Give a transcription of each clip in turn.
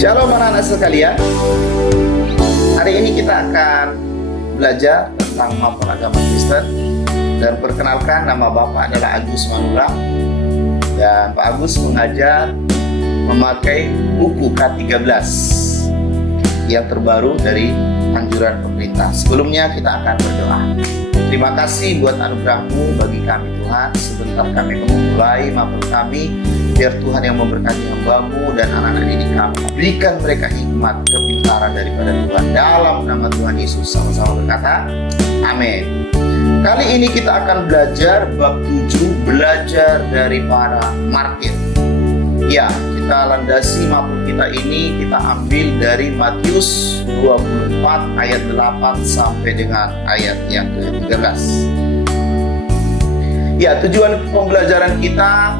Shalom anak-anak sekalian. Hari ini kita akan belajar tentang mapel agama Kristen. Dan perkenalkan, nama Bapak adalah Agus Manurang. Dan Pak Agus mengajar memakai buku K13 yang terbaru dari anjuran pemerintah. Sebelumnya kita akan berdoa. Terima kasih buat anugerah-Mu bagi kami Tuhan. Sebentar kami memulai mapel kami, biar Tuhan yang memberkati hamba-Mu dan anak-anak didik kami. Berikan mereka hikmat, kepintaran daripada Tuhan. Dalam nama Tuhan Yesus sama-sama berkata, amin. Kali ini kita akan belajar bab 7, belajar dari para martir. Ya, kita landasi mapel kita ini, kita ambil dari Matius 24 ayat 8 sampai dengan ayat yang ke-13. Ya, tujuan pembelajaran kita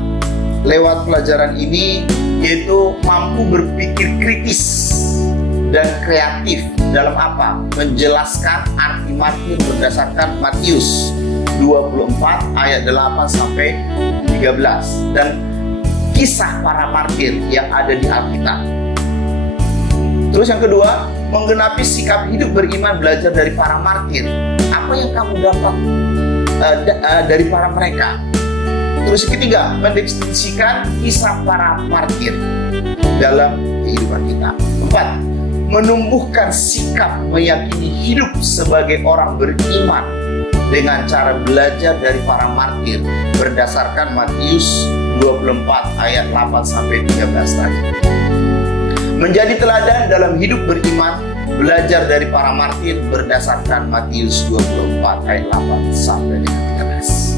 lewat pelajaran ini yaitu mampu berpikir kritis dan kreatif dalam apa? Menjelaskan arti martir berdasarkan Matius 24 ayat 8 sampai 13 dan kisah para martir yang ada di Alkitab. Terus yang kedua, menggenapi sikap hidup beriman belajar dari para martir. Apa yang kamu dapat dari para mereka? Terus ketiga, mendeskripsikan kisah para martir dalam kehidupan kita. 4, menumbuhkan sikap meyakini hidup sebagai orang beriman dengan cara belajar dari para martir berdasarkan Matius 24 ayat 8 sampai 13 tadi. Menjadi teladan dalam hidup beriman belajar dari para martir berdasarkan Matius 24 ayat 8 sampai 13.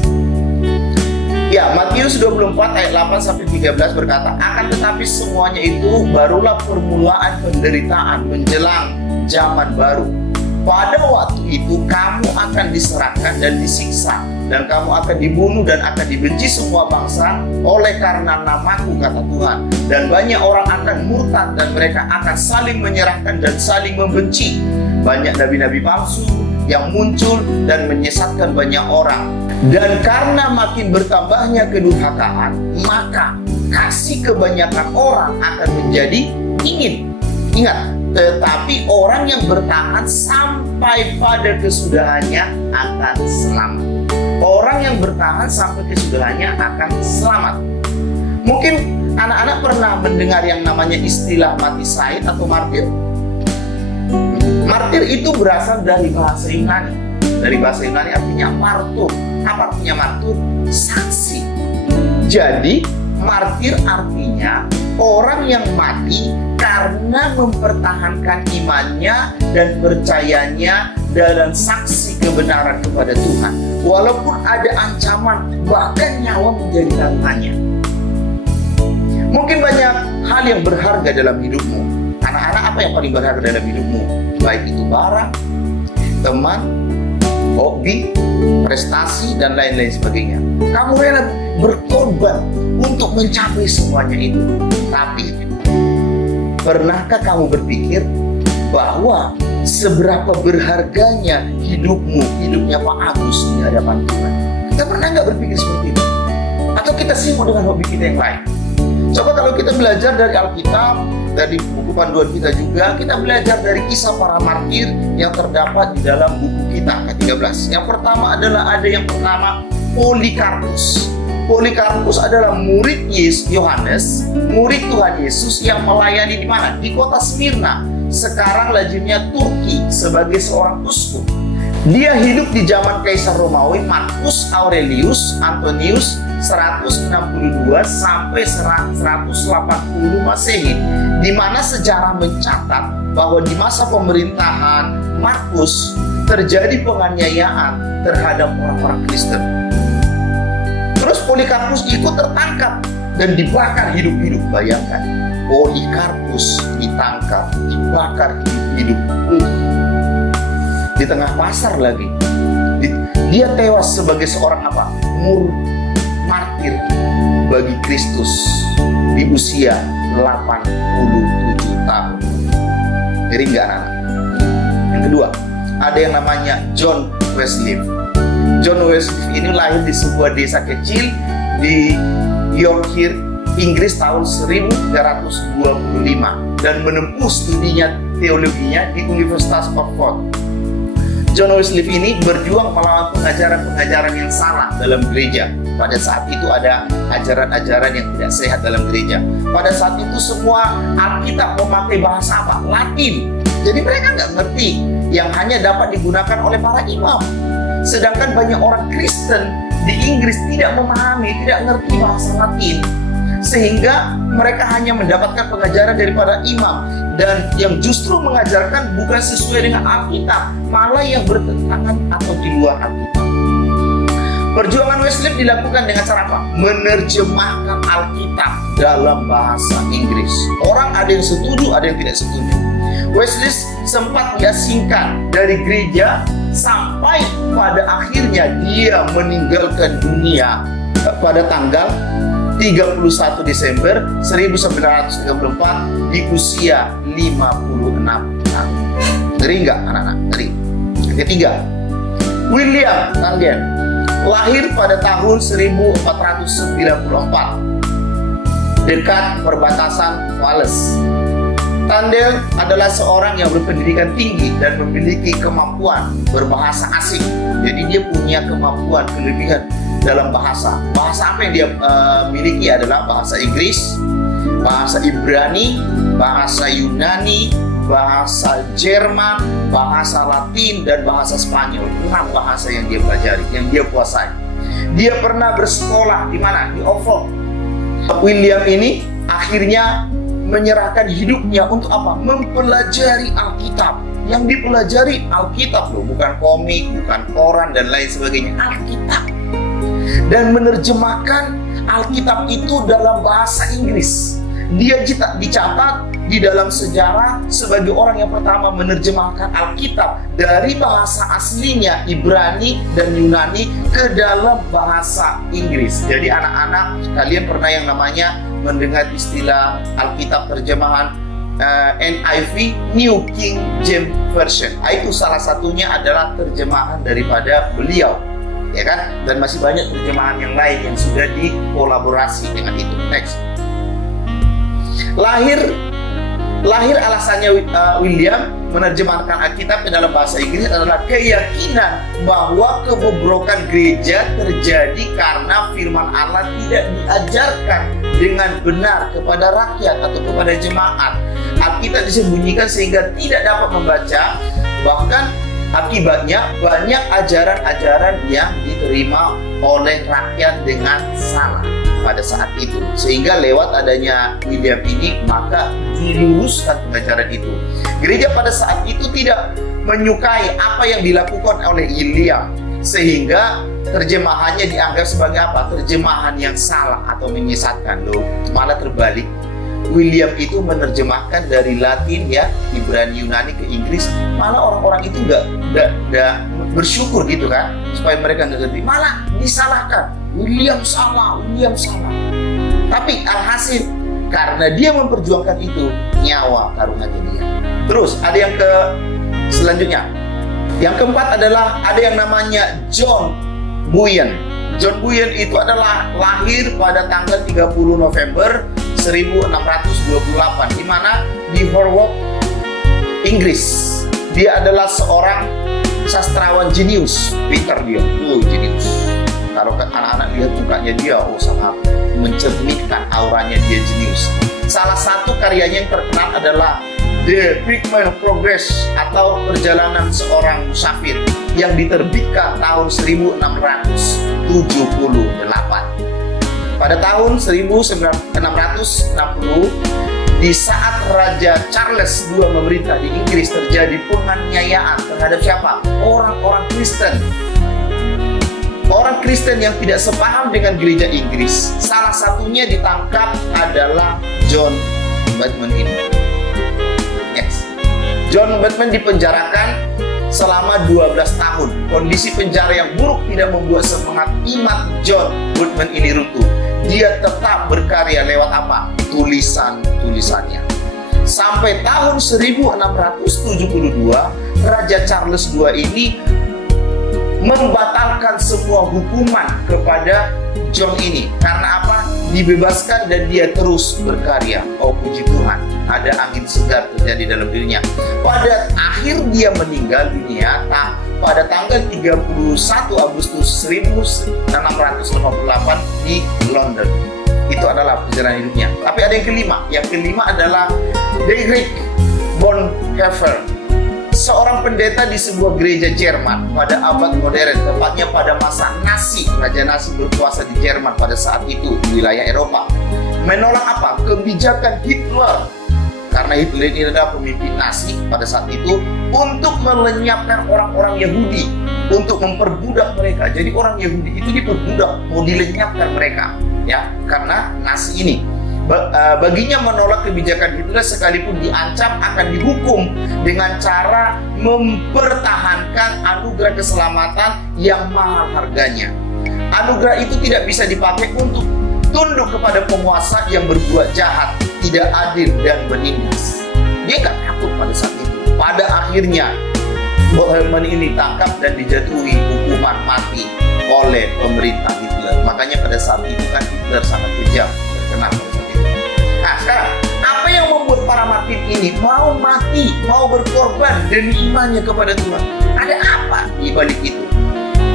Ya, Matius 24 ayat 8 sampai 13 berkata, akan tetapi semuanya itu barulah permulaan penderitaan menjelang zaman baru. Pada waktu itu kamu akan diserahkan dan disiksa, dan kamu akan dibunuh dan akan dibenci semua bangsa oleh karena namaku, kata Tuhan. Dan banyak orang akan murtad dan mereka akan saling menyerahkan dan saling membenci. Banyak nabi-nabi palsu yang muncul dan menyesatkan banyak orang. Dan karena makin bertambahnya kedurhakaan, maka kasih kebanyakan orang akan menjadi ingin. Ingat, tetapi orang yang bertahan sampai pada kesudahannya akan selamat. Orang yang bertahan sampai kesudahannya akan selamat. Mungkin anak-anak pernah mendengar yang namanya istilah mati syahid atau martir. Martir itu berasal dari bahasa Yunani. Dari bahasa Yunani artinya martur. Apa artinya martur? Saksi. Jadi martir artinya orang yang mati karena mempertahankan imannya dan percayanya dalam saksi kebenaran kepada Tuhan. Walaupun ada ancaman, bahkan nyawa menjadi taruhannya. Mungkin banyak hal yang berharga dalam hidupmu. Anak-anak, apa yang paling berharga dalam hidupmu? Baik itu barang, teman, hobi, prestasi, dan lain-lain sebagainya. Kamu rela berkorban untuk mencapai semuanya itu. Tapi, pernahkah kamu berpikir bahwa seberapa berharganya hidupmu, hidupnya Pak Agus di hadapan Tuhan? Kita pernah nggak berpikir seperti itu? Atau kita sibuk dengan hobi kita yang lain? Coba kalau kita belajar dari Alkitab, dari buku panduan kita juga, kita belajar dari kisah para martir yang terdapat di dalam buku kita K13. Yang pertama adalah ada yang bernama Polikarpus. Polikarpus adalah murid Yohanes, murid Tuhan Yesus yang melayani di mana? Di kota Smyrna. Sekarang lazimnya Turki sebagai seorang uskup. Dia hidup di zaman Kaisar Romawi Marcus Aurelius Antonius 162 sampai 180 Masehi, di mana sejarah mencatat bahwa di masa pemerintahan Markus terjadi penganiayaan terhadap orang-orang Kristen. Terus Polikarpus ikut tertangkap dan dibakar hidup-hidup. Bayangkan, Polikarpus ditangkap, dibakar hidup-hidup. Di tengah pasar lagi. Dia tewas sebagai seorang apa? Martir bagi Kristus di usia 87 tahun. Ngeri nggak anak-anak? Yang kedua, ada yang namanya John Wesley. John Wesley ini lahir di sebuah desa kecil di Yorkshire, Inggris tahun 1325. dan menempuh studinya teologinya di Universitas Oxford. John Wycliffe ini berjuang melawan pengajaran-pengajaran yang salah dalam gereja. Pada saat itu ada ajaran-ajaran yang tidak sehat dalam gereja. Pada saat itu semua Alkitab memakai bahasa apa? Latin. Jadi mereka nggak ngerti yang hanya dapat digunakan oleh para imam. Sedangkan banyak orang Kristen di Inggris tidak memahami, tidak ngerti bahasa Latin. Sehingga mereka hanya mendapatkan pengajaran daripada imam, dan yang justru mengajarkan bukan sesuai dengan Alkitab, malah yang bertentangan atau di luar Alkitab. Perjuangan Wycliffe dilakukan dengan cara apa? Menerjemahkan Alkitab dalam bahasa Inggris. Orang ada yang setuju, ada yang tidak setuju. Wycliffe sempat diasingkan dari gereja sampai pada akhirnya dia meninggalkan dunia pada tanggal 31 Desember 1934 di usia 56 tahun. Ngeri nggak anak-anak? Ngeri. Ketiga, William Tyndale lahir pada tahun 1494 dekat perbatasan Wales. Tyndale adalah seorang yang berpendidikan tinggi dan memiliki kemampuan berbahasa asing. Jadi dia punya kemampuan kelebihan dalam bahasa. Bahasa apa yang dia miliki adalah bahasa Inggris, bahasa Ibrani, bahasa Yunani, bahasa Jerman, bahasa Latin, dan bahasa Spanyol. 6 bahasa yang dia pelajari, yang dia kuasai. Dia pernah bersekolah di mana? Di Oxford. William ini akhirnya menyerahkan hidupnya untuk apa? Mempelajari Alkitab. Yang dipelajari Alkitab loh, bukan komik, bukan koran dan lain sebagainya. Alkitab. Dan menerjemahkan Alkitab itu dalam bahasa Inggris. Dia dicatat di dalam sejarah sebagai orang yang pertama menerjemahkan Alkitab dari bahasa aslinya Ibrani dan Yunani ke dalam bahasa Inggris. Jadi anak-anak, kalian pernah yang namanya mendengar istilah Alkitab terjemahan NIV, New King James Version. Itu salah satunya adalah terjemahan daripada beliau, ya kan? Dan masih banyak terjemahan yang lain yang sudah dikolaborasi dengan itu. Next. Lahir alasannya William menerjemahkan Alkitab ke dalam bahasa Inggris adalah keyakinan bahwa kebobrokan gereja terjadi karena firman Allah tidak diajarkan dengan benar kepada rakyat atau kepada jemaat. Alkitab disembunyikan sehingga tidak dapat membaca, bahkan akibatnya banyak ajaran-ajaran yang diterima oleh rakyat dengan salah pada saat itu. Sehingga lewat adanya William ini, maka diluruskan pengajaran itu. Gereja pada saat itu tidak menyukai apa yang dilakukan oleh William, sehingga terjemahannya dianggap sebagai apa? Terjemahan yang salah atau menyesatkan. Loh, malah terbalik. William itu menerjemahkan dari Latin, ya, Ibrani, Yunani ke Inggris. Malah orang-orang itu nggak bersyukur gitu kan, supaya mereka nggak ngerti. Malah disalahkan. William salah. Tapi alhasil karena dia memperjuangkan itu, nyawa taruhannya dia. Terus ada yang selanjutnya. Yang keempat adalah ada yang namanya John Bunyan. John Bunyan itu adalah lahir pada tanggal 30 November 1628 di mana? Di Horwood, Inggris. Dia adalah seorang sastrawan jenius, pintar dia, jenius. Kalau anak-anak lihat mukanya dia, sangat mencerminkan auranya, dia jenius. Salah satu karyanya yang terkenal adalah The Pilgrim's Progress atau Perjalanan Seorang Musafir yang diterbitkan tahun 1678. Pada tahun 1660, di saat Raja Charles II memerintah di Inggris, terjadi penganiayaan terhadap siapa? Orang-orang Kristen. Orang Kristen yang tidak sepaham dengan gereja Inggris. Salah satunya ditangkap adalah John Bunyan ini. Yes. John Bunyan dipenjarakan selama 12 tahun. Kondisi penjara yang buruk tidak membuat semangat iman John Bunyan ini runtuh. Dia tetap berkarya lewat apa? Tulisan-tulisannya. Sampai tahun 1672, Raja Charles II ini membatalkan semua hukuman kepada John ini. Karena apa? Dibebaskan dan dia terus berkarya. Oh, puji Tuhan. ada angin segar terjadi dalam dirinya. Pada akhir dia meninggal dunia pada tanggal 31 Agustus 1658 di London. Itu adalah perjalanan hidupnya. Tapi ada yang kelima. Yang kelima adalah Dietrich Bonhoeffer, seorang pendeta di sebuah gereja Jerman pada abad modern, tepatnya pada masa Nazi. Raja Nazi berkuasa di Jerman pada saat itu di wilayah Eropa. Menolak apa? Kebijakan Hitler. Karena Hitler ini adalah pemimpin Nazi pada saat itu, untuk melenyapkan orang-orang Yahudi, untuk memperbudak mereka. Jadi orang Yahudi itu diperbudak, mau dilenyapkan mereka, ya, karena Nazi ini. Baginya menolak kebijakan Hitler sekalipun diancam akan dihukum dengan cara mempertahankan anugerah keselamatan yang mahal harganya. Anugerah itu tidak bisa dipakai untuk tunduk kepada penguasa yang berbuat jahat, tidak adil dan menindas. Dia nggak takut pada saat itu. Pada akhirnya Bonhoeffer ini ditangkap dan dijatuhi hukuman mati oleh pemerintah Hitler. Makanya pada saat itu kan Hitler sangat kejam, terkenal pada saat itu. Nah sekarang, apa yang membuat para martir ini mau mati, mau berkorban demi imannya kepada Tuhan? Ada apa di balik itu?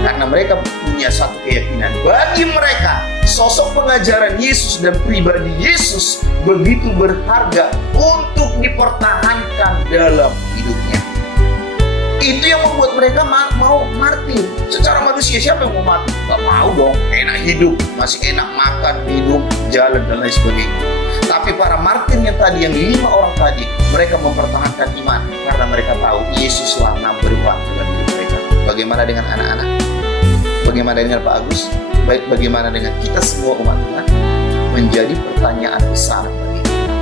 Karena mereka punya satu keyakinan. Bagi mereka, sosok pengajaran Yesus dan pribadi Yesus begitu berharga untuk dipertahankan dalam hidupnya. Itu yang membuat mereka mau martir. Secara manusia siapa yang mau mati? Gak mau dong, enak hidup, masih enak makan, minum, jalan dan lain sebagainya. Tapi para martirnya tadi, yang 5 orang tadi, mereka mempertahankan iman karena mereka tahu Yesuslah number one dalam hidup mereka. Bagaimana dengan anak-anak? Bagaimana dengan Pak Agus? Baik, bagaimana dengan kita semua umat Tuhan? Menjadi pertanyaan besar bagi kita.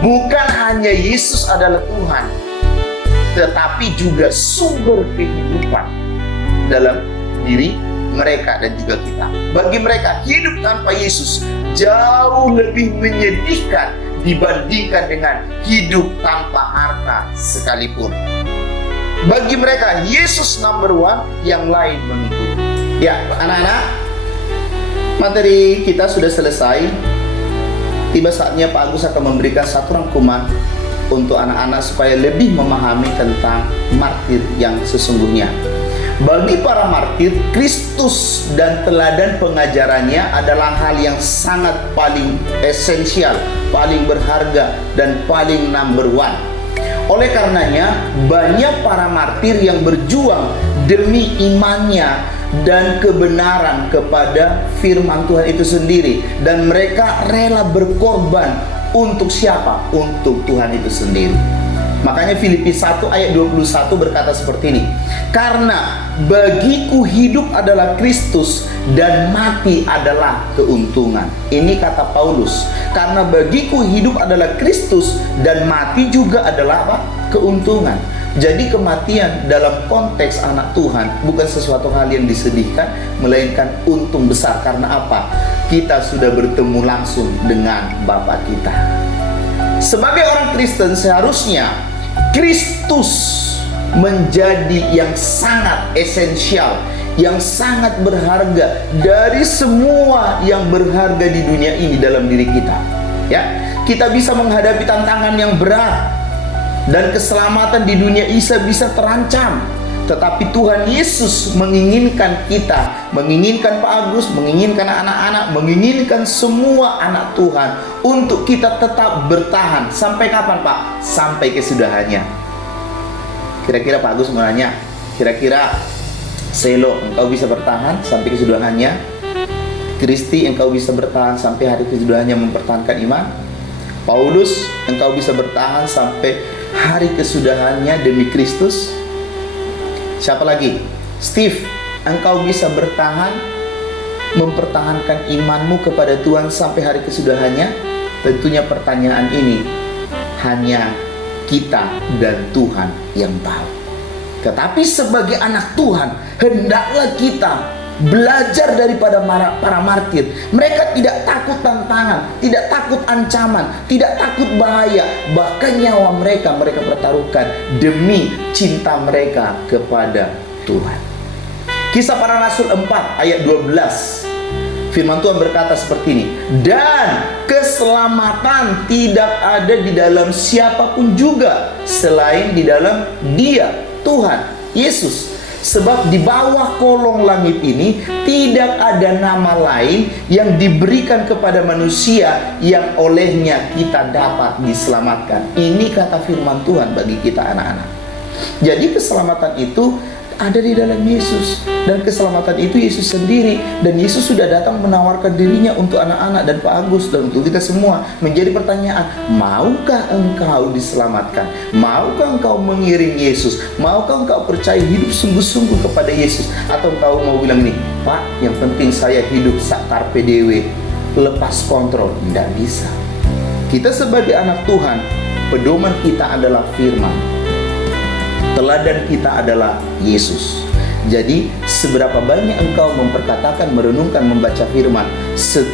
Bukan hanya Yesus adalah Tuhan, tetapi juga sumber kehidupan dalam diri mereka dan juga kita. Bagi mereka, hidup tanpa Yesus jauh lebih menyedihkan dibandingkan dengan hidup tanpa harta sekalipun. Bagi mereka, Yesus number one, yang lain mengikuti. Ya, anak-anak, materi kita sudah selesai. Tiba saatnya Pak Agus akan memberikan satu rangkuman untuk anak-anak supaya lebih memahami tentang martir yang sesungguhnya. Bagi para martir, Kristus dan teladan pengajarannya adalah hal yang sangat paling esensial, paling berharga, dan paling number one. Oleh karenanya, banyak para martir yang berjuang demi imannya dan kebenaran kepada firman Tuhan itu sendiri. Dan mereka rela berkorban untuk siapa? Untuk Tuhan itu sendiri. Makanya Filipi 1 ayat 21 berkata seperti ini. Karena bagiku hidup adalah Kristus dan mati adalah keuntungan. Ini kata Paulus. Karena bagiku hidup adalah Kristus dan mati juga adalah apa? Keuntungan. Jadi kematian dalam konteks anak Tuhan bukan sesuatu hal yang disedihkan, melainkan untung besar. Karena apa? Kita sudah bertemu langsung dengan Bapa kita. Sebagai orang Kristen, seharusnya Kristus menjadi yang sangat esensial, yang sangat berharga dari semua yang berharga di dunia ini dalam diri kita. Ya, kita bisa menghadapi tantangan yang berat dan keselamatan di dunia bisa terancam. Tetapi Tuhan Yesus menginginkan kita, menginginkan Pak Agus, menginginkan anak-anak, menginginkan semua anak Tuhan untuk kita tetap bertahan. Sampai kapan, Pak? Sampai kesudahannya. Kira-kira Pak Agus mau nanya, kira-kira Selo, engkau bisa bertahan sampai kesudahannya? Kristi, engkau bisa bertahan sampai hari kesudahannya mempertahankan iman? Paulus, engkau bisa bertahan sampai hari kesudahannya demi Kristus? Siapa lagi? Steve, engkau bisa bertahan mempertahankan imanmu kepada Tuhan sampai hari kesudahannya? Tentunya pertanyaan ini hanya kita dan Tuhan yang tahu. Tetapi sebagai anak Tuhan, hendaklah kita belajar daripada para martir. Mereka tidak takut tantangan, tidak takut ancaman, tidak takut bahaya. Bahkan nyawa mereka pertaruhkan demi cinta mereka kepada Tuhan. Kisah Para Rasul 4 ayat 12. Firman Tuhan berkata seperti ini, dan keselamatan tidak ada di dalam siapapun juga selain di dalam Dia, Tuhan Yesus. Sebab di bawah kolong langit ini tidak ada nama lain yang diberikan kepada manusia yang olehnya kita dapat diselamatkan. Ini kata firman Tuhan bagi kita anak-anak. Jadi keselamatan itu ada di dalam Yesus, dan keselamatan itu Yesus sendiri, dan Yesus sudah datang menawarkan dirinya untuk anak-anak dan Pak Agus dan untuk kita semua. Menjadi pertanyaan, maukah engkau diselamatkan? Maukah engkau mengiring Yesus? Maukah engkau percaya hidup sungguh-sungguh kepada Yesus? Atau engkau mau bilang nih, Pak, yang penting saya hidup sakar PDW, lepas kontrol? Tidak bisa. Kita sebagai anak Tuhan, pedoman kita adalah firman, teladan kita adalah Yesus. Jadi seberapa banyak engkau memperkatakan, merenungkan, membaca firman,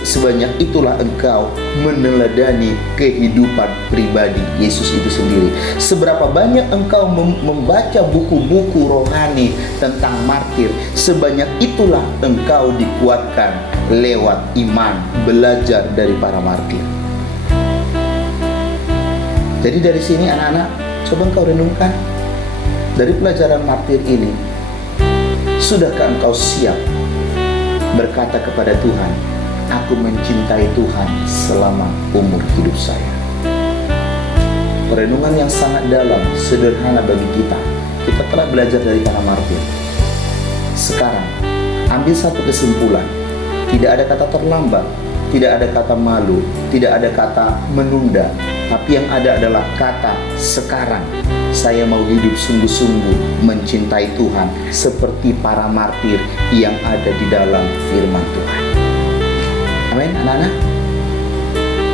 sebanyak itulah engkau meneladani kehidupan pribadi Yesus itu sendiri. Seberapa banyak engkau membaca buku-buku rohani tentang martir, sebanyak itulah engkau dikuatkan lewat iman, belajar dari para martir. Jadi dari sini anak-anak, coba engkau renungkan, dari pelajaran martir ini, sudahkah engkau siap berkata kepada Tuhan, aku mencintai Tuhan selama umur hidup saya? Perenungan yang sangat dalam, sederhana bagi kita. Kita telah belajar dari para martir. Sekarang, ambil satu kesimpulan. Tidak ada kata terlambat, tidak ada kata malu, tidak ada kata menunda, tapi yang ada adalah kata sekarang. Saya mau hidup sungguh-sungguh mencintai Tuhan seperti para martir yang ada di dalam firman Tuhan. Amin, anak-anak.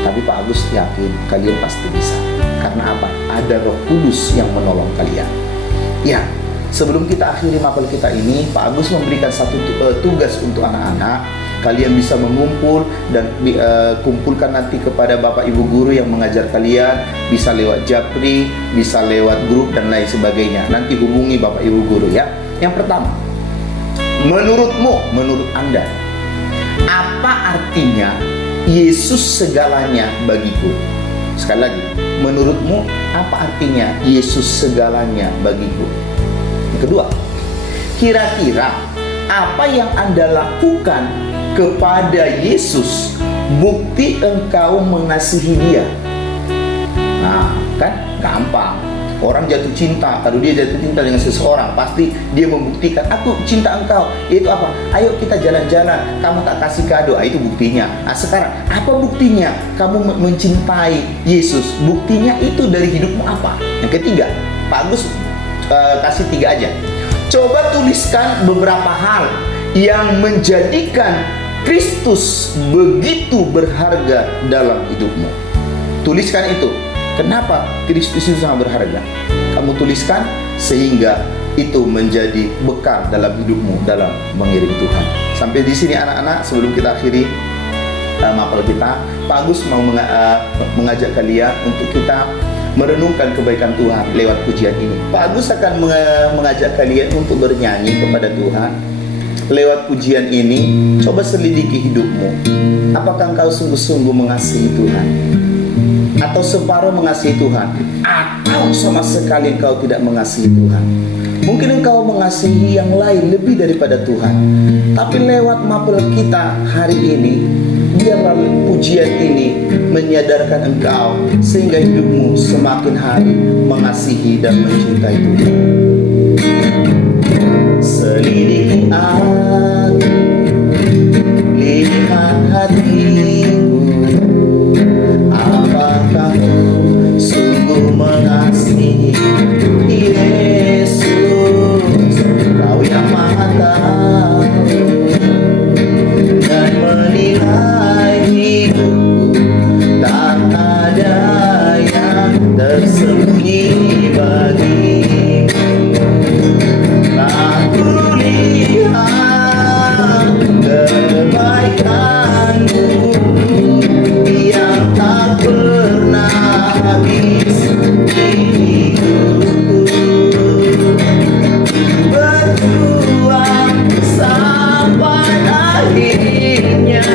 Tapi Pak Agus yakin kalian pasti bisa. Karena apa? Ada Roh Kudus yang menolong kalian. Ya, sebelum kita akhiri mapel kita ini, Pak Agus memberikan satu tugas untuk anak-anak. Kalian bisa mengumpul dan kumpulkan nanti kepada Bapak Ibu Guru yang mengajar kalian. Bisa lewat Japri, bisa lewat grup dan lain sebagainya. Nanti hubungi Bapak Ibu Guru ya. Yang pertama, menurut Anda, apa artinya Yesus segalanya bagiku? Sekali lagi, menurutmu apa artinya Yesus segalanya bagiku? Yang kedua, kira-kira apa yang Anda lakukan kepada Yesus bukti engkau mengasihi Dia? Nah, kan gampang. Orang jatuh cinta, kalau dia jatuh cinta dengan seseorang, pasti dia membuktikan, aku cinta engkau. Itu apa? Ayo kita jalan-jalan, kamu tak kasih kado. Itu buktinya. Nah sekarang, apa buktinya kamu mencintai Yesus? Buktinya itu dari hidupmu apa? Yang ketiga, Pak Agus kasih 3 aja. Coba tuliskan beberapa hal yang menjadikan Kristus begitu berharga dalam hidupmu. Tuliskan itu. Kenapa Kristus itu sangat berharga? Kamu tuliskan sehingga itu menjadi bekal dalam hidupmu dalam mengiring Tuhan. Sampai di sini anak-anak, sebelum kita akhiri mapel kita, Pak Agus mau mengajak kalian untuk kita merenungkan kebaikan Tuhan lewat pujian ini. Pak Agus akan mengajak kalian untuk bernyanyi kepada Tuhan. Lewat pujian ini, coba selidiki hidupmu. Apakah engkau sungguh-sungguh mengasihi Tuhan? Atau separuh mengasihi Tuhan? Atau sama sekali engkau tidak mengasihi Tuhan? Mungkin engkau mengasihi yang lain lebih daripada Tuhan. Tapi lewat mapel kita hari ini, biarlah pujian ini menyadarkan engkau sehingga hidupmu semakin hari mengasihi dan mencintai Tuhan. Selidiki aku, lihat hatiku, apakah sungguh mengasihi Yesus? Kau yang Maha Tahu dan menilai hidupku, tak ada yang tersembunyi bagimu. Aku lihat kebaikanmu yang tak pernah habis di hidupku. Berjuang sampai akhirnya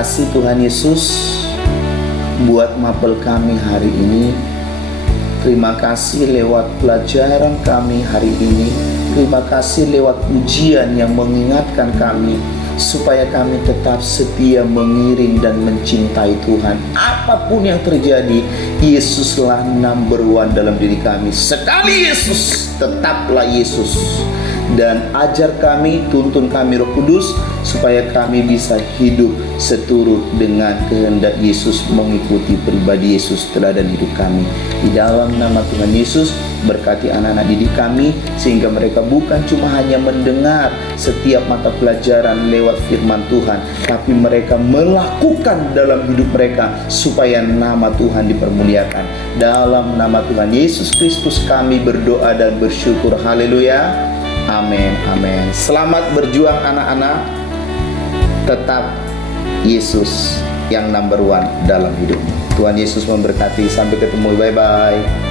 kasih Tuhan Yesus buat mapel kami hari ini. Terima kasih lewat pelajaran kami hari ini. Terima kasih lewat ujian yang mengingatkan kami supaya kami tetap setia mengiring dan mencintai Tuhan. Apapun yang terjadi, Yesuslah number one dalam diri kami. Sekali Yesus, tetaplah Yesus. Dan ajar kami, tuntun kami Roh Kudus, supaya kami bisa hidup seturut dengan kehendak Yesus, mengikuti pribadi Yesus teladan hidup kami. Di dalam nama Tuhan Yesus, berkati anak-anak didik kami, sehingga mereka bukan cuma hanya mendengar setiap mata pelajaran lewat firman Tuhan, tapi mereka melakukan dalam hidup mereka, supaya nama Tuhan dipermuliakan. Dalam nama Tuhan Yesus Kristus kami berdoa dan bersyukur. Haleluya. Amin, amin. Selamat berjuang anak-anak. Tetap Yesus yang number one dalam hidupmu. Tuhan Yesus memberkati. Sampai ketemu. Bye-bye.